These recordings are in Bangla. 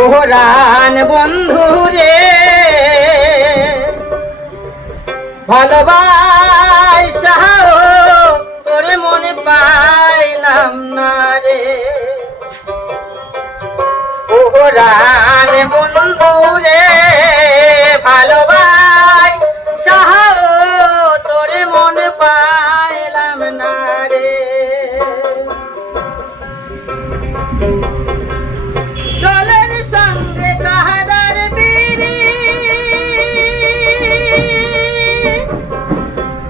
ওহরান বন্ধু রে ভালোবাসা তোর মনে পাইলাম না রে। ওহরান বন্ধু রে ভালোবাসা তোর মনে পাইলাম না রে। জলের সঙ্গে কাহাদার বিড়ি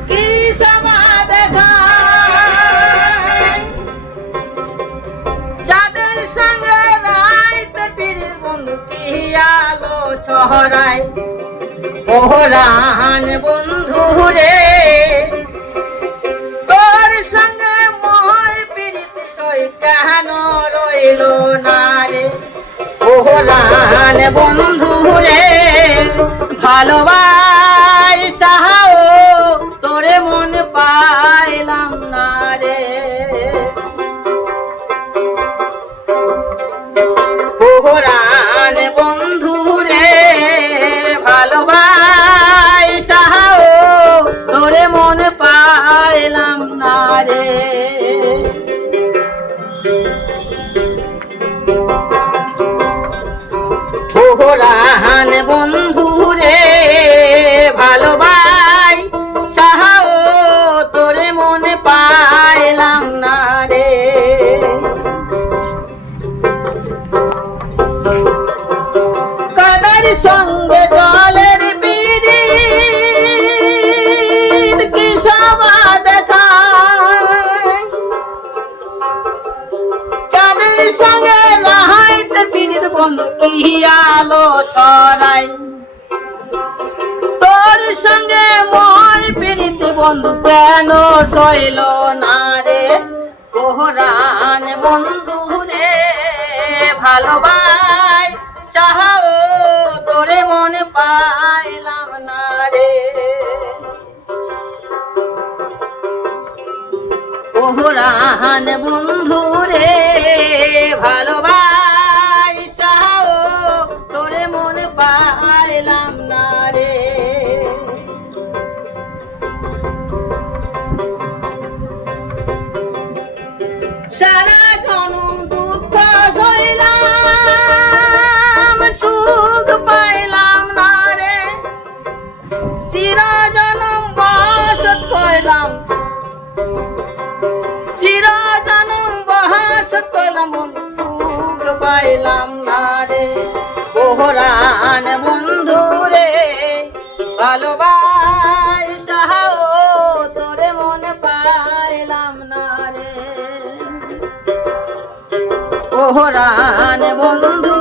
কি সমাদ গায়, চাঁদের সঙ্গে রাইতে পীরের বন্ধু কি আলো ছড়ায়। ওহরান বন্ধু রে তোর সঙ্গে মই পীড়িত সই কেন রইল না রে। ওহরান বন্ধু রে ভালোবাসা তোরে মন পাইলাম না রে। ওহরান বন্ধু রে ভালোবাসা তোরে মন পাইলাম না রে। ওহরান বন্ধু রে ভালোবাসা তোরে মনে পাইলাম না রে। কাদার সঙ্গে জলের বিড়ি কি সমাদ খায়, চাঁদের সঙ্গে রাহাইতে পীড়িত বন্ধু কি আলো ছড়াই। তোর সঙ্গে মই পীড়িত বন্ধু কেন সইল না রে। ওহরান বন্ধু রে ভালোবাসা তোরে মনে পাইলাম না রে। ওহরান বন্ধু রে ভালোবাসা তোরে মনে পাইলাম না রে। সারা জনম দুঃখ সইলাম সুখ পাইলাম না রে। চিরজনম বসত কইলাম চিরজনম বসত কইলাম সুখ পাইলাম না রে। ওহরান বন্ধু রে ভালোবাসা তোরে মনে পাইলাম না রে। ওহরান বন্ধু